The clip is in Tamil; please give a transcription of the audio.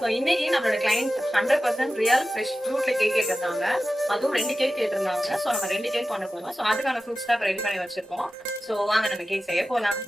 ஸோ இன்னைக்கு நம்மளோட கிளைண்ட் 100% ரியல் ஃப்ரெஷ் ஃப்ரூட்ல கேக் கேட்டிருந்தாங்க. அதுவும் 2 கேக் கேட்டிருந்தாங்க. ஸோ நம்ம 2 கேக் பண்ண போறோம். ஸோ அதுக்கான ஃப்ரூட்ஸ் தான் ரெடி பண்ணி வச்சிருக்கோம். ஸோ வாங்க நம்ம கேக் செய்ய போலாம்.